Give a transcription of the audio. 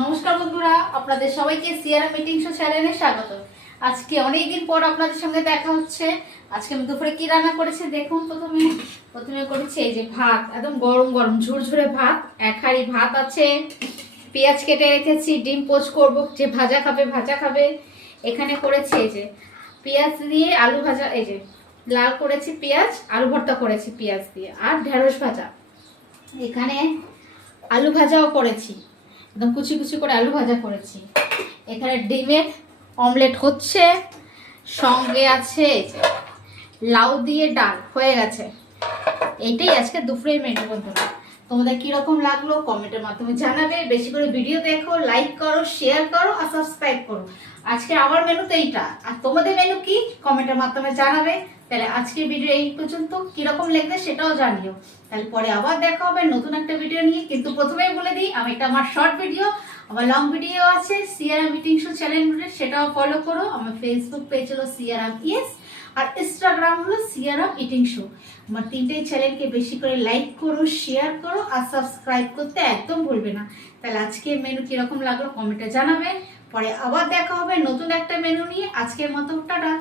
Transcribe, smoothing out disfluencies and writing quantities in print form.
নমস্কার বন্ধুরা, আপনাদের সবাইকে সিয়ারা মিটিং শো চ্যানেলে স্বাগত। আজকে অনেকদিন পর আপনাদের সঙ্গে দেখা হচ্ছে। আজকে আমি দুপুরে কি রান্না করেছি দেখুন। প্রথমে করেছি এই যে ভাত, একদম গরম গরম ঝুরঝুরে ভাত। এক হাঁড়ি ভাত আছে, পেঁয়াজ কেটে রেখেছি, ডিম পোচ করব, যে ভাজা খাবে ভাজা খাবে। এখানে করেছি এই যে পেঁয়াজ দিয়ে আলু ভাজা, এই যে লাল করেছি পেঁয়াজ, আলু ভর্তা করেছি পেঁয়াজ দিয়ে, আর ঢেঁড়স ভাজা। এখানে আলু ভাজাও করেছি, একদম কুচি কুচি করে আলু ভাজা করেছি। এখানে ডিমের অমলেট হচ্ছে, সঙ্গে আছে এই যে লাউ দিয়ে ডাল হয়ে গেছে। এইটাই আজকে দুপুরের মেনু বন্ধুরা। তোমাদের কিরকম লাগলো কমেন্টের মাধ্যমে জানাবে। বেশি করে ভিডিও দেখো, লাইক করো, শেয়ার করো আর সাবস্ক্রাইব করো। আজকে আমার মেনু তো এইটা, আর তোমাদের মেনু কি কমেন্টের মাধ্যমে জানাবে। তাহলে আজকের ভিডিও এই পর্যন্ত, কিরকম লাগবে সেটাও জানিও। তাহলে পরে আবার দেখা হবে নতুন একটা ভিডিও নিয়ে। কিন্তু প্রথমেই বলে দিই, আমি এটা আমার শর্ট ভিডিও, আমার লং ভিডিও আছে সিয়ারা মিটিং শো চ্যানেল, সেটাও ফলো করো। আমার ফেসবুক পেজ হলো সিয়ারাম ইয়েস, আর ইনস্টাগ্রাম হলো সিয়ারাম ইটিং শো। আমার তিনটেই চ্যানেলকে বেশি করে লাইক করো, শেয়ার করো আর সাবস্ক্রাইব করতে একদম ভুলবে না। তাহলে আজকের মেনু কিরকম লাগলো কমেন্টে জানাবে। পরে আবার দেখা হবে নতুন একটা মেনু নিয়ে। আজকের মতো টাটা।